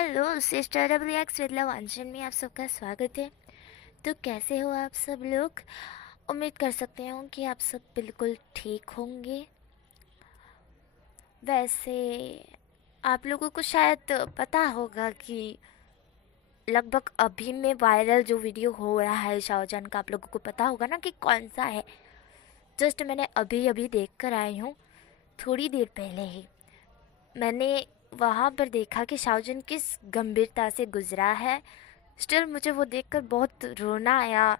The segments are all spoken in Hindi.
Hello sister W X with लवांशन में आप सबका स्वागत है। तो कैसे हो आप सब लोग? उम्मीद कर सकते हो कि आप सब बिल्कुल ठीक होंगे। वैसे आप लोगों को शायद पता होगा कि लगभग अभी में वायरल जो वीडियो हो रहा है शाहजहान का, आप लोगों को पता होगा ना कि कौन सा है। जस्ट मैंने अभी अभी देख कर आई हूँ, थोड़ी देर पहले ही मैंने वहाँ पर देखा कि शाहजहान किस गंभीरता से गुजरा है। स्टिल मुझे वो देखकर बहुत रोना आया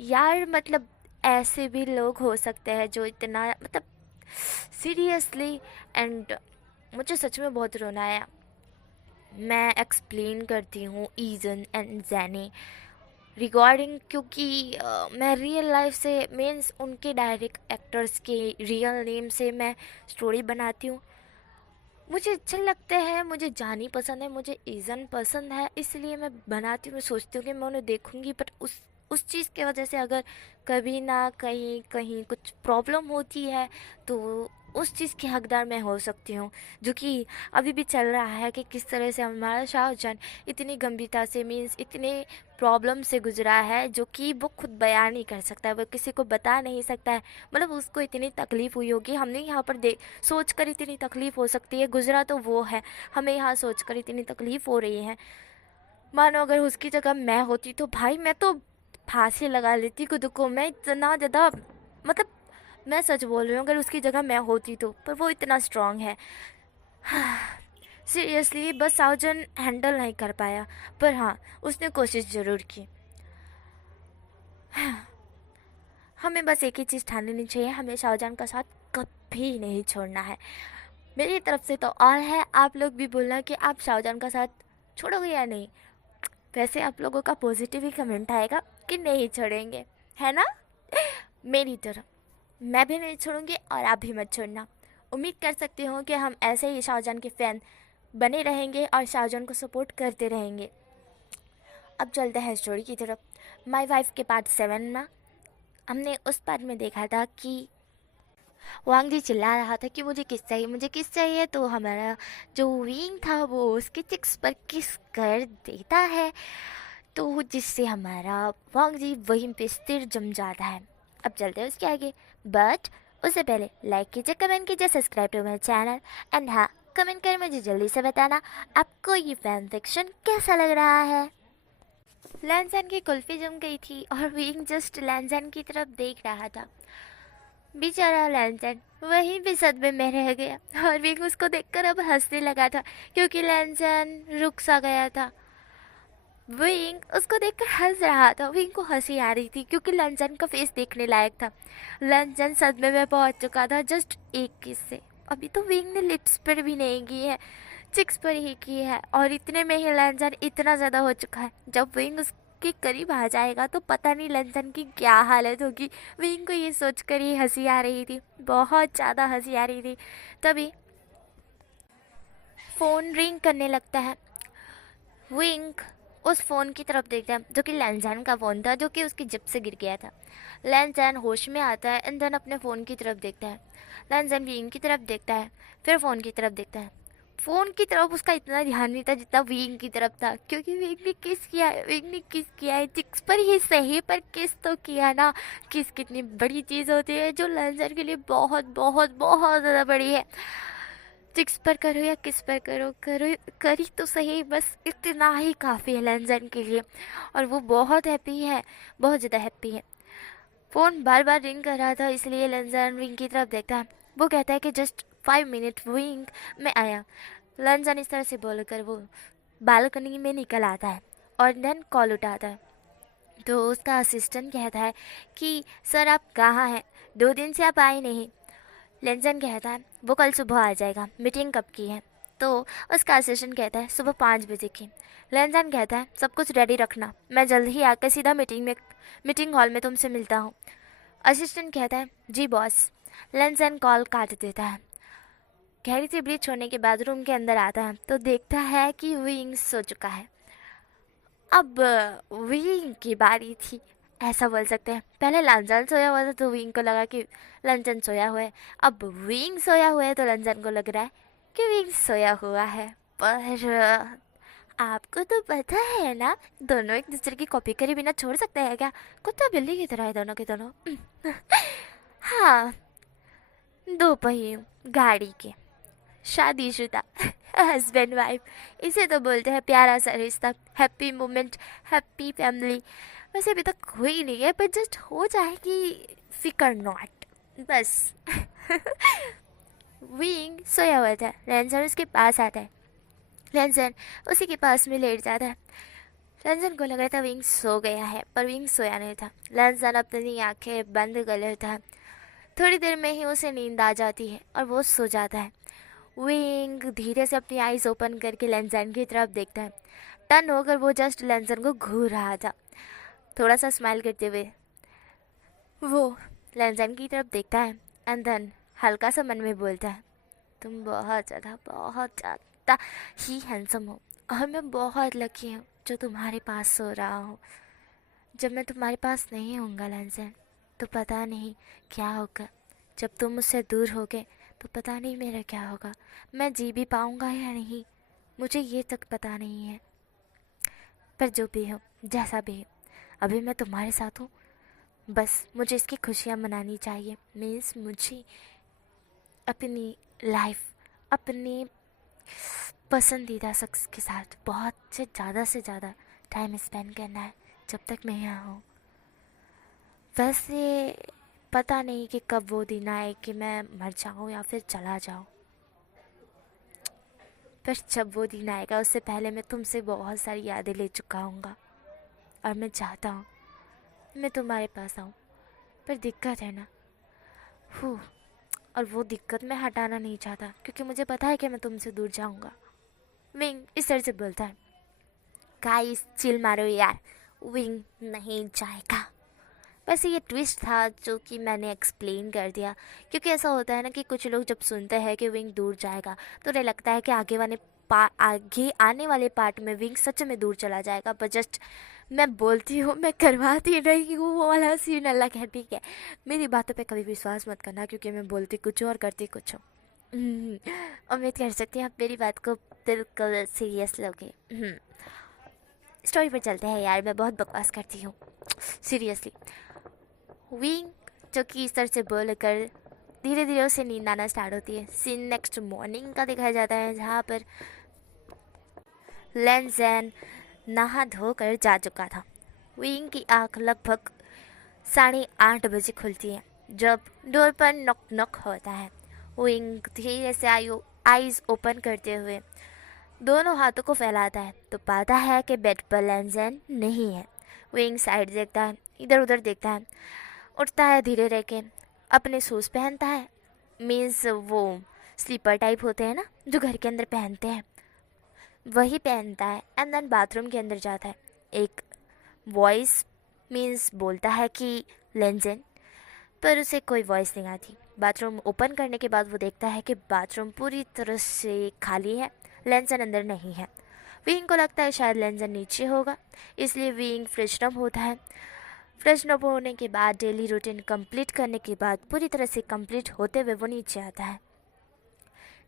यार। मतलब ऐसे भी लोग हो सकते हैं जो इतना मतलब सीरियसली, एंड मुझे सच में बहुत रोना आया। मैं एक्सप्लेन करती हूँ ईजन एंड जैनी रिगार्डिंग, क्योंकि मैं रियल लाइफ से मीन्स उनके डायरेक्ट एक्टर्स के रियल नेम से मैं स्टोरी बनाती हूँ। मुझे अच्छे लगते हैं, मुझे जानी पसंद है, मुझे ईज़न पसंद है, इसलिए मैं बनाती हूँ। मैं सोचती हूँ कि मैं उन्हें देखूँगी, बट उस चीज़ की वजह से अगर कभी ना कहीं कहीं कुछ प्रॉब्लम होती है तो उस चीज़ की हकदार मैं हो सकती हूँ। जो कि अभी भी चल रहा है कि किस तरह से हमारा शाहजहान इतनी गंभीरता से मीन्स इतने प्रॉब्लम से गुजरा है, जो कि वो खुद बयान नहीं कर सकता है, वो किसी को बता नहीं सकता है। मतलब उसको इतनी तकलीफ़ हुई होगी, हमने यहाँ पर सोच कर इतनी तकलीफ़ हो सकती है। गुजरा तो वो है, हमें यहाँ सोच कर इतनी तकलीफ़ हो रही है। मानो अगर उसकी जगह मैं होती तो भाई मैं तो फांसी लगा लेती खुद को। मैं इतना ज़्यादा मतलब मैं सच बोल रही हूँ, अगर उसकी जगह मैं होती तो। पर वो इतना स्ट्रांग है। सीरियसली बस साउजन हैंडल नहीं कर पाया, पर हाँ उसने कोशिश ज़रूर की। हमें बस एक ही चीज़ ठान लेनी चाहिए, हमें शाहजहान का साथ कभी नहीं छोड़ना है। मेरी तरफ से तो और है, आप लोग भी बोलना कि आप शाहजहान का साथ छोड़ोगे या नहीं। वैसे आप लोगों का पॉजिटिव ही कमेंट आएगा कि नहीं छोड़ेंगे, है ना? मेरी तरफ मैं भी नहीं छोड़ूंगी और आप भी मत छोड़ना। उम्मीद कर सकते हो कि हम ऐसे ही शाहजहान के फ़ैन बने रहेंगे और शाहजहान को सपोर्ट करते रहेंगे। अब चलते हैं स्टोरी की तरफ। माय वाइफ के पार्ट 7 में हमने उस पार्ट में देखा था कि वांग जी चिल्ला रहा था कि मुझे किस चाहिए, मुझे किस चाहिए। तो हमारा जो विंग था वो उसके चिक्स पर किस कर देता है, तो जिससे हमारा वांग जी वहीं पे स्थिर जम जाता है। अब चलते हैं उसके आगे, बट उससे पहले लाइक कीजिए, कमेंट कीजिए, subscribe to my channel, and हाँ कमेंट कर मुझे जल्दी से बताना आपको ये फैन फिक्शन कैसा लग रहा है। लैंसन की कुल्फी जम गई थी और विंग जस्ट लैंसन की तरफ देख रहा था। बेचारा लैंसन वहीं भी सदमे में रह गया और विंग उसको देखकर अब हंसने लगा था, क्योंकि लैंसन रुक सा गया था। विंग उसको देखकर हंस रहा था। विंग को हंसी आ रही थी क्योंकि लंजन का फेस देखने लायक था। लंजन सदमे में पहुंच चुका था जस्ट एक किस से। अभी तो विंग ने लिप्स पर भी नहीं की है, चिक्स पर ही की है, और इतने में ही लंजन इतना ज़्यादा हो चुका है। जब विंग उसके करीब आ जाएगा तो पता नहीं लंजन की क्या हालत होगी। विंग को ये सोचकर ही हंसी आ रही थी, बहुत ज़्यादा हंसी आ रही थी। तभी फ़ोन रिंग करने लगता है। विंग उस फ़ोन की तरफ देखता है जो कि लैंजन का फ़ोन था, जो कि उसकी जिप से गिर गया था। लैंजन होश में आता है एंड देन अपने फ़ोन की तरफ देखता है। लैंजन विंग की तरफ देखता है, फिर फ़ोन की तरफ देखता है। फ़ोन की तरफ उसका इतना ध्यान नहीं था जितना विंग की तरफ था, क्योंकि विंग ने किस किया है, विंग ने किस किया है चिक्स पर ही सही, पर किस तो किया ना। किस कितनी बड़ी चीज़ होती है जो लैंजन के लिए बहुत बहुत बहुत ज़्यादा बड़ी है। चिक्स पर करो या किस पर करो, करो करी तो सही, बस इतना ही काफ़ी है लैंजन के लिए। और वो बहुत हैप्पी है, बहुत ज़्यादा हैप्पी है। फ़ोन बार बार रिंग कर रहा था, इसलिए लैंजन विंग की तरफ देखता है। वो कहता है कि जस्ट 5 मिनट विंग में आया। लैंजन इस तरह से बोलकर वो बालकनी में निकल आता है और देन कॉल उठाता है। तो उसका असिस्टेंट कहता है कि सर आप कहाँ हैं, 2 दिन से आप आए नहीं। लेंजन कहता है वो कल सुबह आ जाएगा, मीटिंग कब की है। तो उसका असिस्टेंट कहता है सुबह 5 बजे की। लेंजन कहता है सब कुछ रेडी रखना, मैं जल्द ही आकर सीधा मीटिंग हॉल में तुमसे मिलता हूँ। असिस्टेंट कहता है जी बॉस। लेंजन कॉल काट देता है। गहरी सी ब्रीच छोड़ने के बाद रूम के अंदर आता है तो देखता है कि विंग सो चुका है। अब विंग की बारी थी, ऐसा बोल सकते हैं। पहले लंजन सोया हुआ था तो विंग को लगा कि लंजन सोया हुआ है। अब विंग सोया हुआ है तो लंजन को लग रहा है कि विंग सोया हुआ है। पर आपको तो पता है ना, दोनों एक दूसरे की कॉपी करे बिना छोड़ सकते हैं क्या? कुत्ता बिल्ली की तरह है दोनों के दोनों। हाँ, दो पहियों गाड़ी के शादीशुदा हस्बैंड वाइफ, इसे तो बोलते हैं प्यारा सा रिश्ता, हैप्पी मोमेंट, हैप्पी फैमिली। वैसे अभी तक हुई नहीं है, पर जस्ट हो जाएगी, फिकर नॉट, बस। विंग सोया हुआ था, रैनसन उसके पास आता है, रैनसन उसी के पास में लेट जाता है। रैनसन को लग रहा था विंग सो गया है, पर विंग सोया नहीं था। रैनसन अपनी आंखें बंद कर लेता है, थोड़ी देर में ही उसे नींद आ जाती है और वो सो जाता है। विंग धीरे से अपनी आईज ओपन करके लेंसन की तरफ देखता है। टर्न होकर वो जस्ट लेंसन को घूर रहा था, थोड़ा सा स्माइल करते हुए वो लेंसन की तरफ देखता है एंड देन हल्का सा मन में बोलता है, तुम बहुत ज़्यादा ही हैंडसम हो और मैं बहुत लकी हूँ जो तुम्हारे पास सो रहा हूँ। जब मैं तुम्हारे पास नहीं होऊंगा लेंसन, तो पता नहीं क्या होगा। जब तुम मुझसे दूर होगे तो पता नहीं मेरा क्या होगा, मैं जी भी पाऊंगा या नहीं, मुझे ये तक पता नहीं है। पर जो भी हो, जैसा भी हो, अभी मैं तुम्हारे साथ हूँ, बस मुझे इसकी खुशियाँ मनानी चाहिए। मीन्स मुझे अपनी लाइफ, अपने पसंदीदा शख्स के साथ बहुत से ज़्यादा टाइम स्पेंड करना है जब तक मैं यहाँ हूँ। वैसे पता नहीं कि कब वो दिन आए कि मैं मर जाऊँ या फिर चला जाऊँ, पर जब वो दिन आएगा उससे पहले मैं तुमसे बहुत सारी यादें ले चुका हूँगा और मैं चाहता हूँ मैं तुम्हारे पास आऊँ, पर दिक्कत है ना, और वो दिक्कत मैं हटाना नहीं चाहता क्योंकि मुझे पता है कि मैं तुमसे दूर जाऊँगा। विंग इस तरह से बोलता है। गाइस चिल मारो यार, विंग नहीं जाएगा। वैसे ये ट्विस्ट था जो कि मैंने एक्सप्लेन कर दिया, क्योंकि ऐसा होता है ना कि कुछ लोग जब सुनते हैं कि विंग दूर जाएगा तो उन्हें लगता है कि आगे आने वाले पार्ट में विंग सच में दूर चला जाएगा। पर जस्ट मैं बोलती हूँ, मैं करवाती रही हूँ वो वाला सीन अलग है, ठीक है। मेरी बातों पे कभी विश्वास मत करना क्योंकि मैं बोलती कुछ और करती कुछ हूँ। उम्मीद कर सकती हैं आप मेरी बात को बिल्कुल सीरियस लोगे। स्टोरी पर चलते हैं यार, मैं बहुत बकवास करती हूँ सीरियसली। विंग जो कि इस तरह से बोल कर धीरे धीरे उसे नींद आना स्टार्ट होती है। सीन नेक्स्ट मॉर्निंग का दिखाया जाता है जहाँ पर लेंसन नहा धोकर जा चुका था। विंग की आंख लगभग 8:30 बजे खुलती है जब डोर पर नॉक नॉक होता है। विंग धीरे से आईज ओपन करते हुए दोनों हाथों को फैलाता है तो पाता है कि बेड पर लेंसन नहीं है। विंग साइड देखता है, इधर उधर देखता है, उठता है धीरे रह के, अपने शूज़ पहनता है, मीन्स वो स्लीपर टाइप होते हैं ना जो घर के अंदर पहनते हैं, वही पहनता है एंड देन बाथरूम के अंदर जाता है। एक वॉइस मीन्स बोलता है कि लेंसन, पर उसे कोई वॉइस नहीं आती। बाथरूम ओपन करने के बाद वो देखता है कि बाथरूम पूरी तरह से खाली है, लेंसन अंदर नहीं है। विंग को लगता है शायद लेंसन नीचे होगा, इसलिए विंग फ्रेशन अप होता है। फ्रेशन अप होने के बाद डेली रूटीन कंप्लीट करने के बाद पूरी तरह से कंप्लीट होते हुए वो नीचे आता है।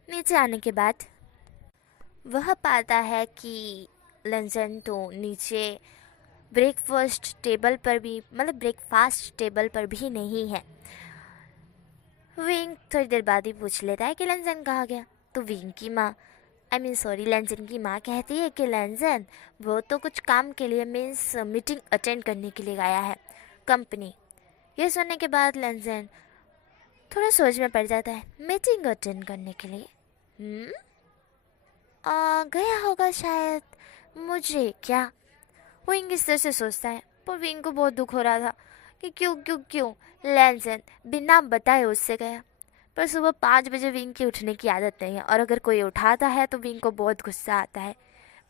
नीचे आने के बाद वह पाता है कि लेंसन तो नीचे ब्रेकफास्ट टेबल पर भी नहीं है। विंग थोड़ी देर बाद ही पूछ लेता है कि लेंसन कहाँ गया, तो विंग की माँ लेंसन की माँ कहती है कि लेंसन वो तो कुछ काम के लिए मीन्स मीटिंग अटेंड करने के लिए गया है कंपनी। ये सुनने के बाद लेंसन थोड़ा सोच में पड़ जाता है, मीटिंग अटेंड करने के लिए गया होगा शायद, मुझे क्या। विंग इस तरह से सोचता है, पर विंग को बहुत दुख हो रहा था कि क्यों लेंसन बिना बताए उससे गया। पर सुबह 5 बजे विंग की उठने की आदत नहीं है और अगर कोई उठाता है तो विंग को बहुत गुस्सा आता है।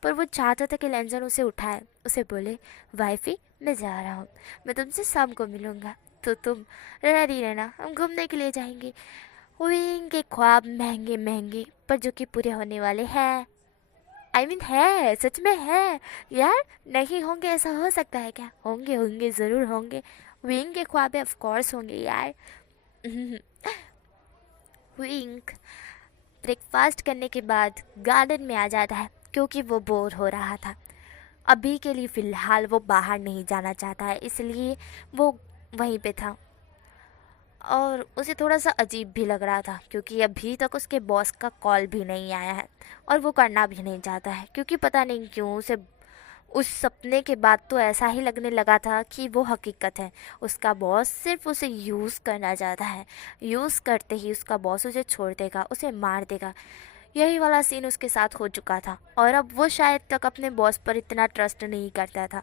पर वो चाहता था कि लेंसन उसे उठाए, उसे बोले वाइफी मैं जा रहा हूँ, मैं तुमसे शाम को मिलूँगा, तो तुम रेडी रहना, हम घूमने के लिए जाएंगे। विंग के ख्वाब महंगे पर जो कि पूरे होने वाले हैं। है, सच में है यार, नहीं होंगे ऐसा हो सकता है क्या? होंगे ज़रूर होंगे। विंग के ख्वाब ऑफ कोर्स होंगे यार। विंग ब्रेकफास्ट करने के बाद गार्डन में आ जाता है क्योंकि वो बोर हो रहा था। अभी के लिए फ़िलहाल वो बाहर नहीं जाना चाहता है, इसलिए वो वहीं पे था। और उसे थोड़ा-सा अजीब भी लग रहा था क्योंकि अभी तक उसके बॉस का कॉल भी नहीं आया है और वो करना भी नहीं चाहता है, क्योंकि पता नहीं क्यों उसे उस सपने के बाद तो ऐसा ही लगने लगा था कि वो हकीकत है। उसका बॉस सिर्फ़ उसे यूज़ करना चाहता है। यूज़ करते ही उसका बॉस उसे छोड़ देगा, उसे मार देगा। यही वाला सीन उसके साथ हो चुका था और अब वो शायद तक अपने बॉस पर इतना ट्रस्ट नहीं करता था।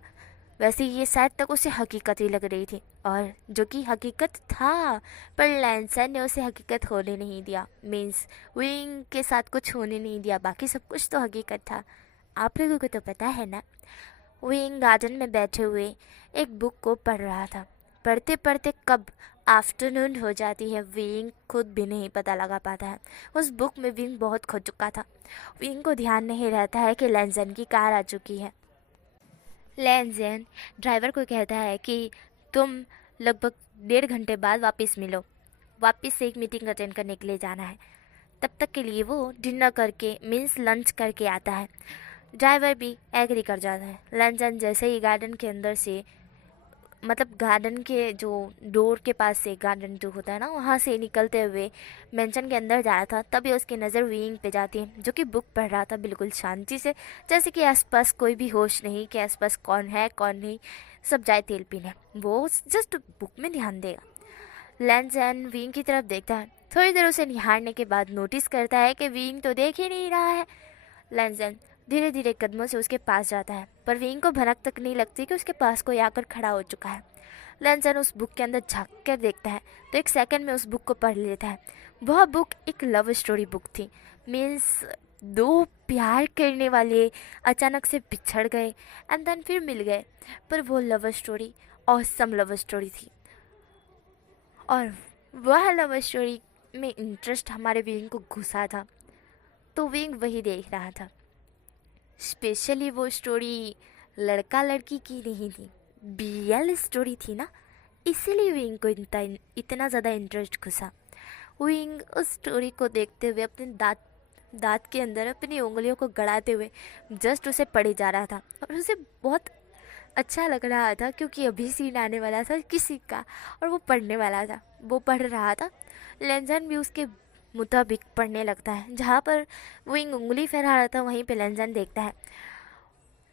वैसे ये शायद तक उसे हकीकत ही लग रही थी, और जो कि हकीकत था, पर लैंसन ने उसे हकीकत होने नहीं दिया। मीन्स विंग के साथ कुछ होने नहीं दिया, बाकी सब कुछ तो हकीकत था। आप लोगों को तो पता है ना। विंग गार्डन में बैठे हुए एक बुक को पढ़ रहा था। पढ़ते पढ़ते कब आफ्टरनून हो जाती है विंग खुद भी नहीं पता लगा पाता है। उस बुक में विंग बहुत खो चुका था। विंग को ध्यान नहीं रहता है कि लैंसन की कार आ चुकी है। लैंसन ड्राइवर को कहता है कि तुम लगभग 1.5 घंटे बाद वापस मिलो। वापस से एक मीटिंग अटेंड करने के लिए जाना है। तब तक के लिए वो डिनर करके मीन्स लंच करके आता है। ड्राइवर भी एग्री कर जाता है। लैंसन जैसे ही गार्डन के अंदर से, मतलब गार्डन के जो डोर के पास से गार्डन जो होता है ना, वहाँ से निकलते हुए मेंशन के अंदर जा रहा था, तभी उसकी नज़र विंग पे जाती है, जो कि बुक पढ़ रहा था बिल्कुल शांति से, जैसे कि आसपास कोई भी होश नहीं कि आसपास कौन है कौन नहीं, सब जाए तेल पीने, वो जस्ट बुक में ध्यान देगा। लैंसन विंग की तरफ देखता है। थोड़ी देर उसे निहारने के बाद नोटिस करता है कि विंग तो देख ही नहीं रहा है। लैंसन धीरे धीरे कदमों से उसके पास जाता है, पर विंग को भनक तक नहीं लगती कि उसके पास कोई आकर खड़ा हो चुका है। लैंसन उस बुक के अंदर झांक कर देखता है तो एक सेकंड में उस बुक को पढ़ लेता है। वह बुक एक लव स्टोरी बुक थी। मीन्स दो प्यार करने वाले अचानक से बिछड़ गए एंड देन फिर मिल गए, पर वो love story awesome love story थी। और वह लव स्टोरी में इंटरेस्ट हमारे विंग को घुसा था, तो विंग वही देख रहा था। स्पेशली वो स्टोरी लड़का लड़की की नहीं थी, बीएल स्टोरी थी ना, इसीलिए विंग को इतना ज़्यादा इंटरेस्ट घुसा। विंग उस स्टोरी को देखते हुए अपने दांत के अंदर अपनी उंगलियों को गड़ाते हुए जस्ट उसे पढ़े जा रहा था, और उसे बहुत अच्छा लग रहा था क्योंकि अभी सीन आने वाला था किसी का और वो पढ़ने वाला था। वो पढ़ रहा था, लैंसन भी उसके मुताबिक पढ़ने लगता है। जहाँ पर विंग उंगली फहरा रहा था वहीं पे लैंसन देखता है।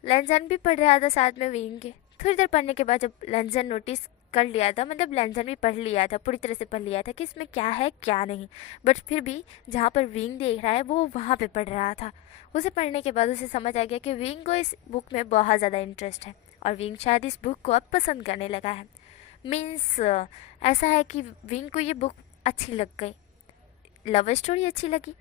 लैंसन भी पढ़ रहा था साथ में विंग के। थोड़ी देर पढ़ने के बाद जब लैंसन नोटिस कर लिया था, मतलब लैंसन भी पढ़ लिया था, पूरी तरह से पढ़ लिया था कि इसमें क्या है क्या नहीं, बट फिर भी जहाँ पर विंग देख रहा है वो वहाँ पे पढ़ रहा था। उसे पढ़ने के बाद उसे समझ आ गया कि विंग को इस बुक में बहुत ज़्यादा इंटरेस्ट है और विंग शायद इस बुक को अब पसंद करने लगा है। मीन्स ऐसा है कि विंग को ये बुक अच्छी लग गई, लव स्टोरी अच्छी लगी,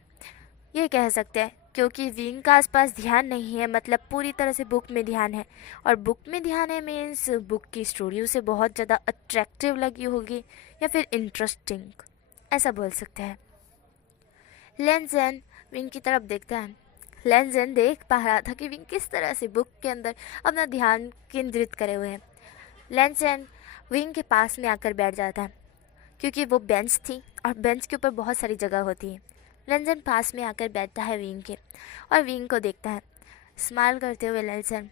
ये कह सकते हैं, क्योंकि विंग का आसपास ध्यान नहीं है, मतलब पूरी तरह से बुक में ध्यान है। और बुक में ध्यान है मीन्स बुक की स्टोरी उसे बहुत ज़्यादा अट्रैक्टिव लगी होगी या फिर इंटरेस्टिंग, ऐसा बोल सकते हैं। लैंसन विंग की तरफ देखता है। लैंसन देख पा रहा था कि विंग किस तरह से बुक के अंदर अपना ध्यान केंद्रित करे हुए हैं। लैंसन विंग के पास में आकर बैठ जाता है, क्योंकि वो बेंच थी और बेंच के ऊपर बहुत सारी जगह होती है। लैंसन पास में आकर बैठता है विंग के और विंग को देखता है। स्माइल करते हुए लैंसन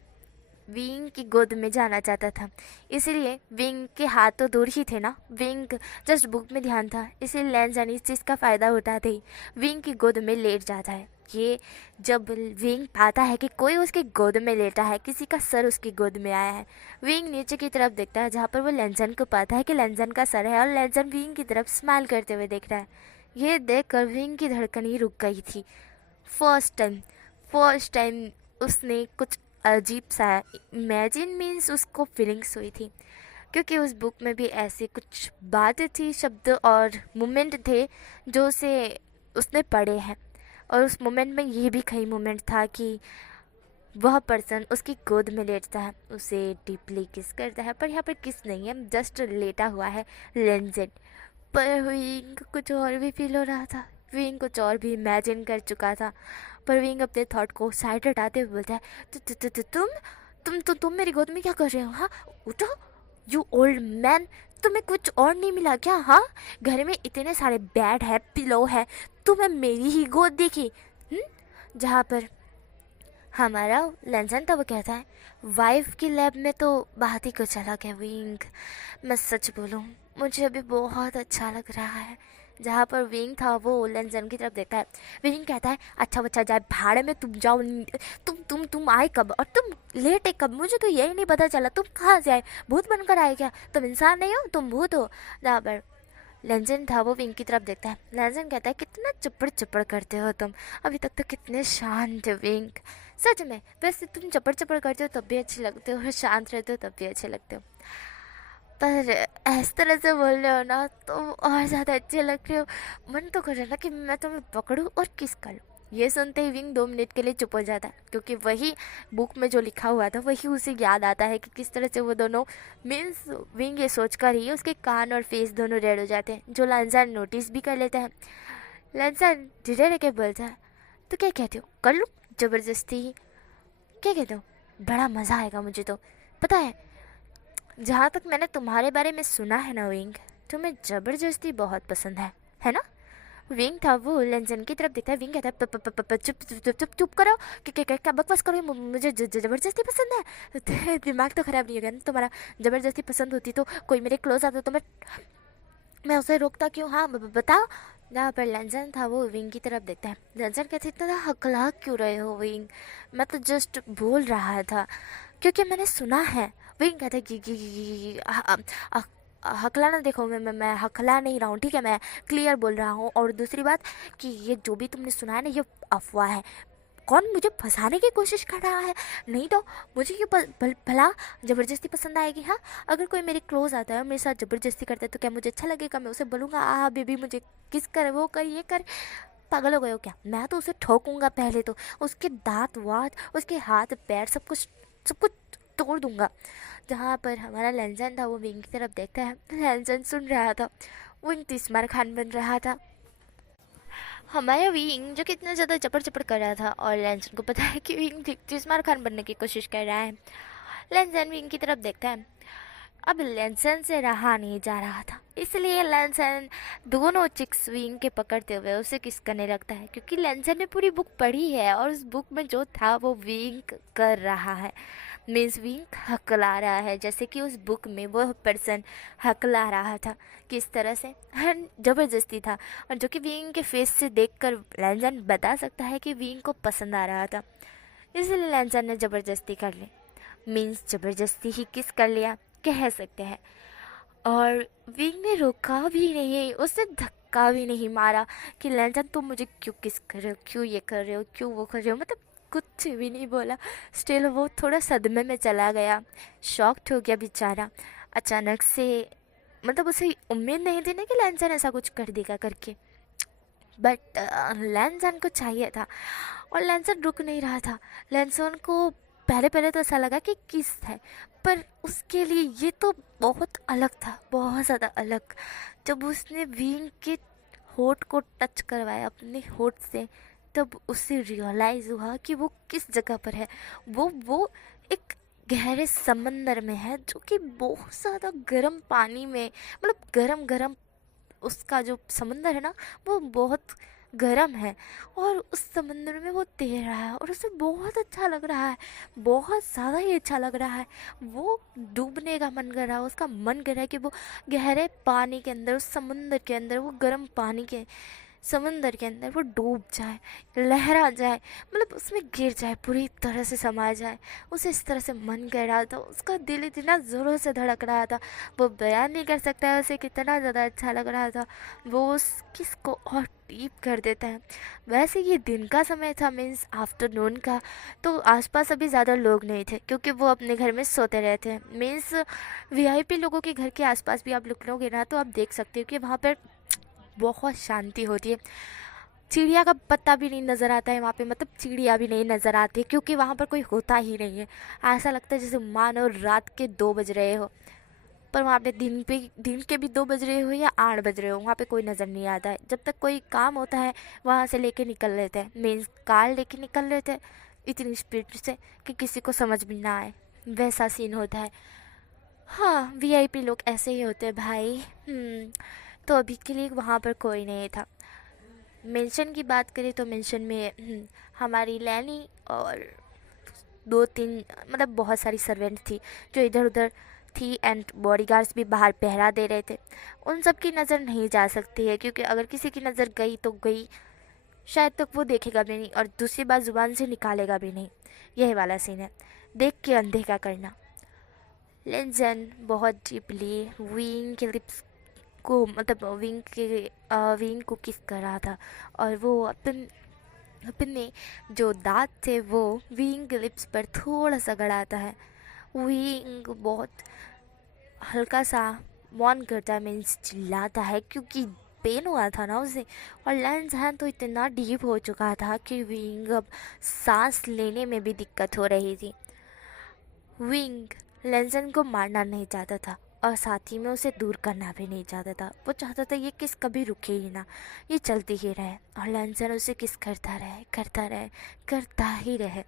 विंग की गोद में जाना चाहता था, इसीलिए विंग के हाथ तो दूर ही थे ना, विंग जस्ट बुक में ध्यान था, इसलिए लैंसन इस चीज़ का फ़ायदा उठाते ही विंग की गोद में लेट जाता है। ये जब विंग पाता है कि कोई उसकी गोद में लेटा है, किसी का सर उसकी गोद में आया है, विंग नीचे की तरफ देखता है जहाँ पर वो लैंसन को पाता है कि लैंसन का सर है और लैंसन विंग की तरफ स्माइल करते हुए देख रहा है। ये देखकर विंग की धड़कन ही रुक गई थी। फर्स्ट टाइम उसने कुछ अजीब सा इमेजिन मीन्स उसको फीलिंग्स हुई थी, क्योंकि उस बुक में भी ऐसी कुछ बातें थी, शब्द और मोमेंट थे जो उसे उसने पढ़े हैं। और उस मोमेंट में ये भी कई मोमेंट था कि वह पर्सन उसकी गोद में लेटता है, उसे डीपली किस करता है, पर यहाँ पर किस नहीं है, जस्ट लेटा हुआ है लैंसन। पर विंग को कुछ और भी फील हो रहा था, विंग कुछ और भी इमेजिन कर चुका था। पर विंग अपने थॉट को साइड हटाते हुए बोलता है, तुम मेरी गोद में क्या कर रहे हो? हाँ उठो, यू ओल्ड मैन, तुम्हें कुछ और नहीं मिला क्या? हाँ, घर में इतने सारे बेड है, पिलो है, तुम्हें मेरी ही गोद देखी? जहाँ पर हमारा लेंसन था वो कहता है वाइफ की लैब में तो बात ही कुछ अलग है विंग। मैं सच बोलूँ, मुझे अभी बहुत अच्छा लग रहा है। जहाँ पर विंग था वो लेंसन की तरफ देखता है। विंग कहता है अच्छा बच्चा जाए भाड़े में, तुम जाओ। तुम आए कब और तुम लेटे कब? मुझे तो यही नहीं पता चला। तुम कहाँ से आए? भूत बनकर आए क्या? तुम इंसान नहीं हो, तुम भूत हो। जहाँ पर लेंजन था वो विंग की तरफ देखता है। लेंजन कहता है कितना चपड़ चपड़ करते हो तुम, अभी तक तो कितने शांत थे विंग। सच में, वैसे तुम चपड़ चपड़ करते हो तब भी अच्छे लगते हो और शांत रहते हो तब भी अच्छे लगते हो, पर इस तरह से बोल रहे हो ना तो और ज़्यादा अच्छे लग रहे हो। मन तो कर रहा है ना कि मैं तुम्हें पकड़ूं और किस कर लूं। ये सुनते ही विंग 2 मिनट के लिए चुप हो जाता है, क्योंकि वही बुक में जो लिखा हुआ था वही उसे याद आता है कि किस तरह से वो दोनों, मीन्स विंग ये सोच कर ही उसके कान और फेस दोनों रेड हो जाते हैं, जो लांजार नोटिस भी कर लेता है। लांजार धीरे रह के बोलता है तो क्या कहते हो, कर लूँ ज़बरदस्ती? क्या कहते हो? बड़ा मज़ा आएगा मुझे तो। पता है, जहाँ तक मैंने तुम्हारे बारे में सुना है ना विंग, तुम्हें ज़बरदस्ती बहुत पसंद है ना? विंग था वो लेंजन की तरफ देखता है। विंग कहता है चुप चुप चुप चुप चुप करो। क्या बकवास करो? मुझे ज़बरदस्ती पसंद है? दिमाग तो ख़राब नहीं हो गया ना तुम्हारा? ज़बरदस्ती पसंद होती तो कोई मेरे क्लोज आता तो मैं उसे रोकता क्यों? हाँ बताओ। जहाँ पर लेंजन था वो विंग की तरफ देखता है। लेंजन कहते इतना हकला क्यों रहे हो विंग? मैं तो जस्ट बोल रहा था क्योंकि मैंने सुना है। विंग कहता है कि हकलाना देखो, मैं हकला नहीं रहा हूँ, ठीक है? मैं क्लियर बोल रहा हूँ। और दूसरी बात कि ये जो भी तुमने सुना है ना ये अफवाह है। कौन मुझे फंसाने की कोशिश कर रहा है? नहीं तो मुझे ये भला ज़बरदस्ती पसंद आएगी? हाँ, अगर कोई मेरे क्लोज आता है और मेरे साथ ज़बरदस्ती करता है तो क्या मुझे अच्छा लगेगा? मैं उसे बोलूँगा आ बेबी मुझे किस कर, वो कर, ये कर। पागल हो गए हो क्या? मैं तो उसे ठोकूंगा पहले तो, उसके दांत वात, उसके हाथ पैर सब कुछ तोड़ दूंगा। जहाँ पर हमारा लेंजन था वो विंग की तरफ देखता है। लेंजन सुन रहा था, विंग तिस्मार खान बन रहा था। हमारा विंग जो कितना ज़्यादा चपड़ चपड़ कर रहा था और लेंजन को पता है कि विंग तिस्मार खान बनने की कोशिश कर रहा है। लेंजन विंग की तरफ देखता है। अब लेंसन से रहा नहीं जा रहा था, इसलिए लेंसन दोनों चिक्स विंग के पकड़ते हुए उसे किस करने लगता है, क्योंकि लेंसन ने पूरी बुक पढ़ी है और उस बुक में जो था वो विंग कर रहा है। मीन्स विंग हकला रहा है, जैसे कि उस बुक में वो पर्सन हकला रहा था। किस तरह से? हर ज़बरदस्ती था, और जो कि विंग के फेस से देखकर लेंसन बता सकता है कि विंग को पसंद आ रहा था, इसलिए लेंसन ने ज़बरदस्ती कर ली। मीन्स ज़बरदस्ती ही किस कर लिया कह सकते हैं। और विंग ने रोका भी नहीं, उसे धक्का भी नहीं मारा कि लेंसन तुम मुझे क्यों किस कर रहे हो, क्यों ये कर रहे हो, क्यों वो कर रहे हो, मतलब कुछ भी नहीं बोला। स्टिल वो थोड़ा सदमे में चला गया, शॉक्ड हो गया बेचारा अचानक से। मतलब उसे उम्मीद नहीं थी ना कि लेंसन ऐसा कुछ कर देगा करके, बट लेंसन को चाहिए था और लेंसन रुक नहीं रहा था। लेंसन को पहले पहले तो ऐसा लगा कि किस है, पर उसके लिए ये तो बहुत अलग था, बहुत ज़्यादा अलग। जब उसने विंग के होठ को टच करवाया अपने होठ से, तब उसे रियलाइज़ हुआ कि वो किस जगह पर है। वो एक गहरे समंदर में है, जो कि बहुत ज़्यादा गर्म पानी में, मतलब गरम गरम उसका जो समंदर है ना वो बहुत गर्म है, और उस समंदर में वो तैर रहा है और उसे बहुत अच्छा लग रहा है, बहुत ज़्यादा ही अच्छा लग रहा है। वो डूबने का मन कर रहा है, उसका मन कर रहा है कि वो गहरे पानी के अंदर, उस समुंदर के अंदर, वो गर्म पानी के समंदर के अंदर वो डूब जाए, लहरा जाए, मतलब उसमें गिर जाए, पूरी तरह से समा जाए। उसे इस तरह से मन कर रहा था, उसका दिल इतना ज़ोरों से धड़क रहा था, वो बयान नहीं कर सकता है उसे कितना ज़्यादा अच्छा लग रहा था। वो उस किस को और डीप कर देता है। वैसे ये दिन का समय था, मीन्स आफ्टरनून का, तो आसपास अभी ज़्यादा लोग नहीं थे क्योंकि वो अपने घर में सोते रहते हैं। मीन्स वीआईपी लोगों के घर के आसपास भी आप निकलोगे ना तो आप देख सकते हो कि वहाँ पर बहुत शांति होती है। चिड़िया का पत्ता भी नहीं नज़र आता है वहाँ पे, मतलब चिड़िया भी नहीं नज़र आती क्योंकि वहाँ पर कोई होता ही नहीं है। ऐसा लगता है जैसे मानो रात के 2 बज रहे हो, पर वहाँ पे दिन के भी 2 बज रहे हो या 8 बज रहे हो, वहाँ पे कोई नज़र नहीं आता है। जब तक कोई काम होता है वहाँ से लेके निकल लेते हैं, मीन्स कार लेके निकल लेते हैं इतनी स्पीड से कि किसी को समझ भी ना आए, वैसा सीन होता है। हाँ, वीआईपी लोग ऐसे ही होते हैं भाई। तो अभी के लिए वहाँ पर कोई नहीं था। मेंशन की बात करें तो मेंशन में हमारी लैनी और 2-3 मतलब बहुत सारी सर्वेंट थी जो इधर उधर थी, एंड बॉडीगार्ड्स भी बाहर पहरा दे रहे थे। उन सब की नज़र नहीं जा सकती है, क्योंकि अगर किसी की नज़र गई तो गई, शायद तक वो देखेगा भी नहीं और दूसरी बात ज़ुबान से निकालेगा भी नहीं। यही वाला सीन है, देख के अनदेखा करना। लेंजन बहुत डीपली विंग के लिप्स को मतलब विंग को किस कर रहा था, और वो अपने जो दांत थे वो विंग के लिप्स पर थोड़ा सा गड़ाता है। विंग बहुत हल्का सा मौन करता है, मीन्स चिल्लाता है, क्योंकि पेन हुआ था ना उसे। और लेंस हैंड तो इतना डीप हो चुका था कि विंग अब सांस लेने में भी दिक्कत हो रही थी। विंग लेंसन को मारना नहीं चाहता था और साथ ही में उसे दूर करना भी नहीं चाहता था। वो चाहता था ये किस कभी रुके ही ना, ये चलती ही रहे और लेंसन उसे किस करता रहे करता रहे करता ही रहे।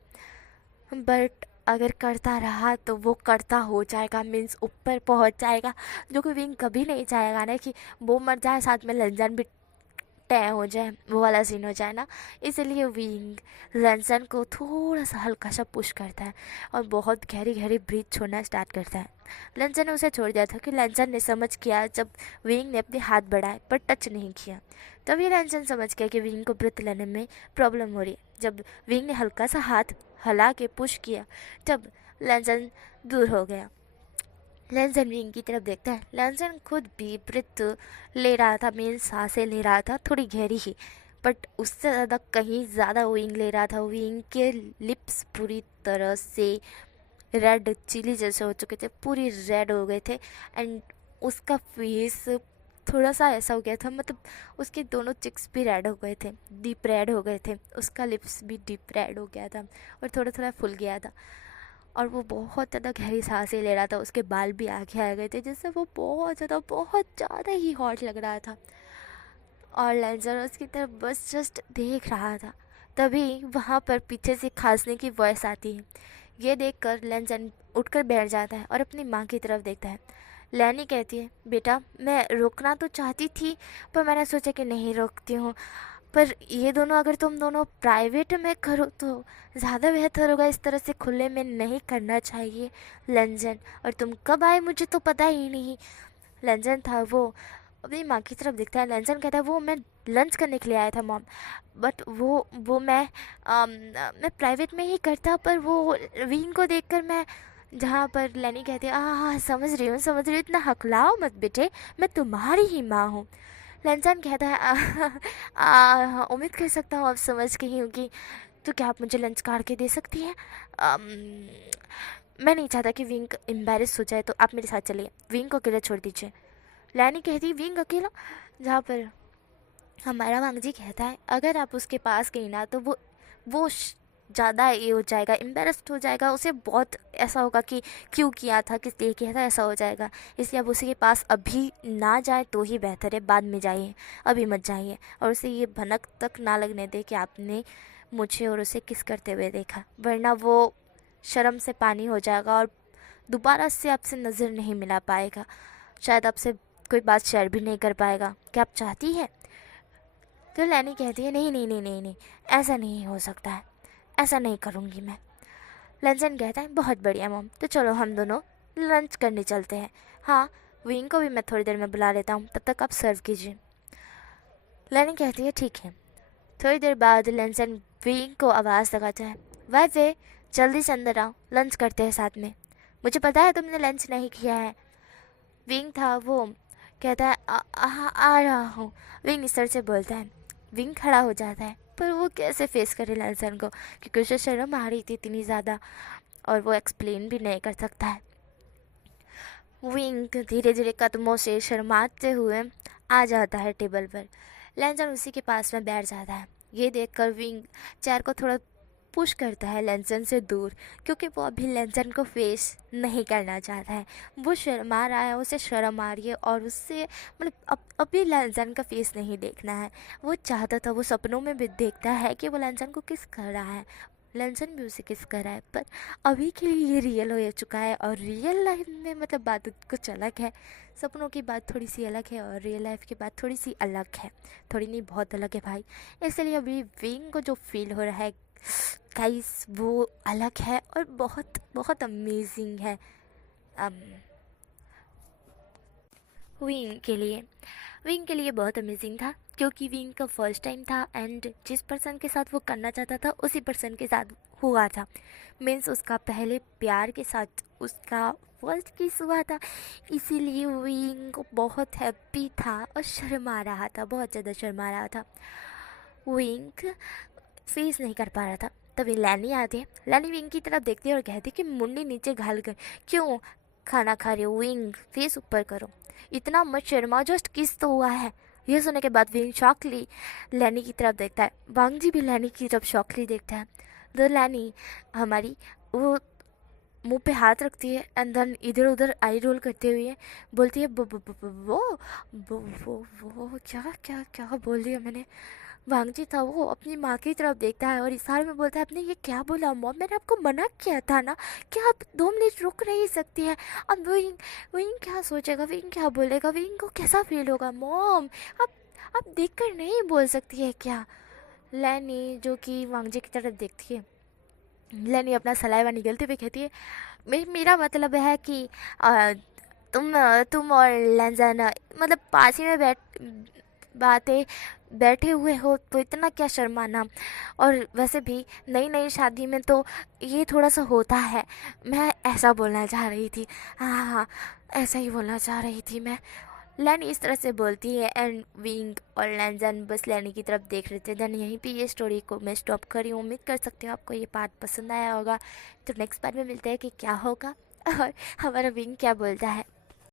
बट अगर करता रहा तो वो करता हो जाएगा, मीन्स ऊपर पहुंच जाएगा, जो कि विंग कभी नहीं चाहेगा ना कि वो मर जाए साथ में लेंसन भी तय हो जाए, वो वाला सीन हो जाए ना। इसलिए विंग लेंसन को थोड़ा सा हल्का सा पुश करता है और बहुत गहरी गहरी ब्रीथ छोड़ना स्टार्ट करता है। लेंसन ने उसे छोड़ दिया था कि लेंसन ने समझ किया जब विंग ने अपने हाथ बढ़ाए पर टच नहीं किया, तभी लेंसन समझ गया कि विंग को ब्रीथ लेने में प्रॉब्लम हो रही है। जब विंग ने हल्का सा हाथ हिला के पुश किया तब लेंसन दूर हो गया। लेंसन विंग की तरफ देखता है। लेंसन खुद भी ब्रीथ ले रहा था, मीन सांसें ले रहा था थोड़ी गहरी ही, बट उससे ज़्यादा कहीं ज़्यादा विंग ले रहा था। विंग के लिप्स पूरी तरह से रेड चिली जैसे हो चुके थे, पूरी रेड हो गए थे, एंड उसका फेस थोड़ा सा ऐसा हो गया था, मतलब उसके दोनों चिक्स भी रेड हो गए थे, डीप रेड हो गए थे, उसका लिप्स भी डीप रेड हो गया था और थोड़ा थोड़ा फुल गया था, और वो बहुत ज़्यादा गहरी सांसें ले रहा था। उसके बाल भी आगे आ गए थे, जिससे वो बहुत ज़्यादा ही हॉट लग रहा था। और लेंसर उसकी तरफ बस जस्ट देख रहा था। तभी वहाँ पर पीछे से खांसने की वॉइस आती है। ये देखकर लेंसन उठकर बैठ जाता है और अपनी माँ की तरफ देखता है। लैनी कहती है, बेटा मैं रोकना तो चाहती थी पर मैंने सोचा कि नहीं रोकती हूँ, पर ये दोनों अगर तुम दोनों प्राइवेट में करो तो ज़्यादा बेहतर होगा, इस तरह से खुले में नहीं करना चाहिए लंजन। और तुम कब आए मुझे तो पता ही नहीं। लंजन था वो अपनी माँ की तरफ देखता है। लंजन कहता है, वो मैं लंच करने के लिए आया था मॉम, बट वो मैं प्राइवेट में ही करता, पर वो विंग को देखकर मैं जहाँ पर लैनी कहती है, हाँ समझ रही हूँ, इतना हकलाओ मत बेटे, मैं तुम्हारी ही माँ हूँ। लंजन कहता है, उम्मीद कर सकता हूँ आप समझ गई होंगी, तो क्या आप मुझे लंच काट के दे सकती हैं? मैं नहीं चाहता कि विंग एम्बेरस हो जाए, तो आप मेरे साथ चलिए, विंग को अकेला छोड़ दीजिए। लैनी कहती, विंग अकेला? जहाँ पर हमारा वांग जी कहता है, अगर आप उसके पास गई ना तो वो ज़्यादा ये हो जाएगा, एम्बेरस्ड हो जाएगा, उसे बहुत ऐसा होगा कि क्यों किया था, किस लिए किया था, ऐसा हो जाएगा। इसलिए आप उसी के पास अभी ना जाए तो ही बेहतर है, बाद में जाइए, अभी मत जाइए, और उसे ये भनक तक ना लगने दे कि आपने मुझे और उसे किस करते हुए देखा, वरना वो शर्म से पानी हो जाएगा और दोबारा से आपसे नज़र नहीं मिला पाएगा, शायद आपसे कोई बात शेयर भी नहीं कर पाएगा। क्या आप चाहती है? तो लैनी कहती है, नहीं नहीं नहीं नहीं नहीं, ऐसा नहीं हो सकता है, ऐसा नहीं करूँगी मैं। लंचन कहता है, बहुत बढ़िया मॉम, तो चलो हम दोनों लंच करने चलते हैं। हाँ, विंग को भी मैं थोड़ी देर में बुला लेता हूँ, तब तक आप सर्व कीजिए। लैनी कहती है, ठीक है। थोड़ी देर बाद लंचन विंग को आवाज़ लगाता है, वैसे जल्दी से अंदर आओ, लंच करते हैं साथ में। मुझे पता है तुमने लंच नहीं किया है। विंग था वो कहता है, आ रहा हूँ। विंग इस तरह से बोलता है। विंग खड़ा हो जाता है, पर वो कैसे फेस करे लंसन को, क्योंकि उसे शर्म आ रही थी इतनी ज़्यादा, और वो एक्सप्लेन भी नहीं कर सकता है। विंग धीरे धीरे कदमों से शर्माते हुए आ जाता है टेबल पर। लंसन उसी के पास में बैठ जाता है। ये देखकर विंग चेयर को थोड़ा पुश करता है लेंसन से दूर, क्योंकि वो अभी लेंसन को फेस नहीं करना चाहता है। वो शर्मा रहा है, उसे शर्म आ रही है, और उससे मतलब अभी लेंसन का फेस नहीं देखना है। वो चाहता था, वो सपनों में भी देखता है कि वो लेंसन को किस कर रहा है, लेंसन भी उसे किस कर रहा है, पर अभी के लिए ये रियल हो चुका है, और रियल लाइफ में मतलब बात कुछ अलग है। सपनों की बात थोड़ी सी अलग है और रियल लाइफ की बात थोड़ी सी अलग है, थोड़ी नहीं बहुत अलग है भाई। इसलिए अभी विंग को जो फील हो रहा है गाइस वो अलग है और बहुत बहुत अमेजिंग है। विंग के लिए बहुत अमेजिंग था, क्योंकि विंग का फर्स्ट टाइम था एंड जिस पर्सन के साथ वो करना चाहता था उसी पर्सन के साथ हुआ था। मीन्स उसका पहले प्यार के साथ उसका फर्स्ट किस हुआ था, इसीलिए विंग बहुत हैप्पी था और शर्मा रहा था, बहुत ज़्यादा शर्मा रहा था। विंग फेस नहीं कर पा रहा था। तभी लैनी आती है। लैनी विंग की तरफ देखती है और कहती है कि मुंडी नीचे घाल कर क्यों खाना खा रहे हो, विंग फेस ऊपर करो, इतना मत शर्माओ, जस्ट किस तो हुआ है। यह सुनने के बाद विंग शॉकली लैनी की तरफ देखता है। वांग जी भी लैनी की तरफ शॉकली देखता है। तो लैनी हमारी वो मुंह पे हाथ रखती है एंड देन इधर उधर आई रोल करते हुए बोलती है वो क्या क्या क्या बोल दिया मैंने। वांगजी था वो अपनी माँ की तरफ देखता है और इशारे में बोलता है, आपने ये क्या बोला मॉम, मैंने आपको मना किया था ना, क्या आप 2 मिनट रुक नहीं सकती है। अब विंग विंग क्या सोचेगा, विंग क्या बोलेगा, विंग को कैसा फील होगा, मॉम आप देख कर नहीं बोल सकती है क्या। लैनी जो कि वांगजी की तरफ देखती है, लैनी अपना सलाइवा निगलते हुए कहती है, मेरा मतलब है कि तुम और लंजन मतलब पास ही में बातें बैठे हुए हो तो इतना क्या शर्माना। और वैसे भी नई नई शादी में तो ये थोड़ा सा होता है, मैं ऐसा बोलना चाह रही थी। हाँ हाँ, ऐसा ही बोलना चाह रही थी मैं। लैनी इस तरह से बोलती है एंड विंग और लैंजन बस लैनी की तरफ देख रहे थे। देन यहीं पे ये स्टोरी को मैं स्टॉप करी हूँ। उम्मीद कर सकती हूँ आपको ये पार्ट पसंद आया होगा। तो नेक्स्ट पार्ट में मिलते हैं कि क्या होगा और हमारा विंग क्या बोलता है।